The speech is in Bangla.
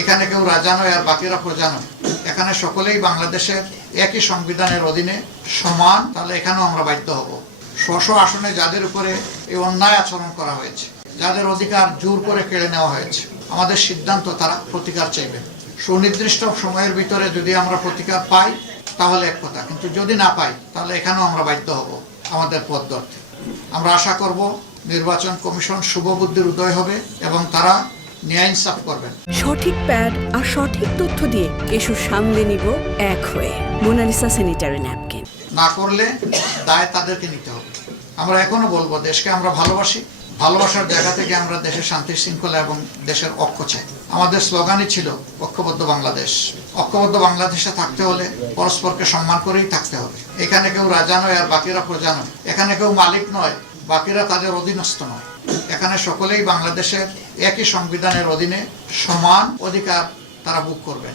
এখানে কেউ রাজা নয় আর বাকিরা প্রজা নয়। এখানে সকলেই বাংলাদেশের একই সংবিধানের অধীনে সমান। তাহলে এখানেও আমরা বাধ্য হব। স্ব আসনে যাদের উপরে এই অন্যায় আচরণ করা হয়েছে, যাদের অধিকার জোর করে কেড়ে নেওয়া হয়েছে, আমাদের সিদ্ধান্ত তারা প্রতিকার চাইবে। সুনির্দিষ্ট সময়ের ভিতরে যদি আমরা প্রতিকার পাই তাহলে এক কথা, কিন্তু যদি না পাই তাহলে এখানেও আমরা বাধ্য হব আমাদের পথ ধরতে। আমরা আশা করব নির্বাচন কমিশন শুভবুদ্ধির উদয় হবে এবং তারা ন্যায় ইনসাফ করবেন। সঠিক প্যাড আর সঠিক তথ্য দিয়ে কেশু সামলে নিব এক হয়ে। Monalisa sanitary napkin. না করলে দায় তাদেরকে নিতে হবে। আমরা এখনো বলবো, দেশকে আমরা ভালোবাসি, ভালোবাসার জায়গা থেকে আমরা দেশের শান্তি শৃঙ্খলা এবং দেশের ঐক্য চাই। আমাদের স্লোগানই ছিল ঐক্যবদ্ধ বাংলাদেশ। ঐক্যবদ্ধ বাংলাদেশে থাকতে হলে পরস্পরকে সম্মান করেই থাকতে হবে। এখানে কেউ রাজা নয় আর বাকিরা প্রজা নয়। এখানে কেউ মালিক নয়, বাকিরা তাদের অধীনস্থ নয়। এখানে সকলেই বাংলাদেশের একই সংবিধানের অধীনে সমান অধিকার তারা ভোগ করবেন।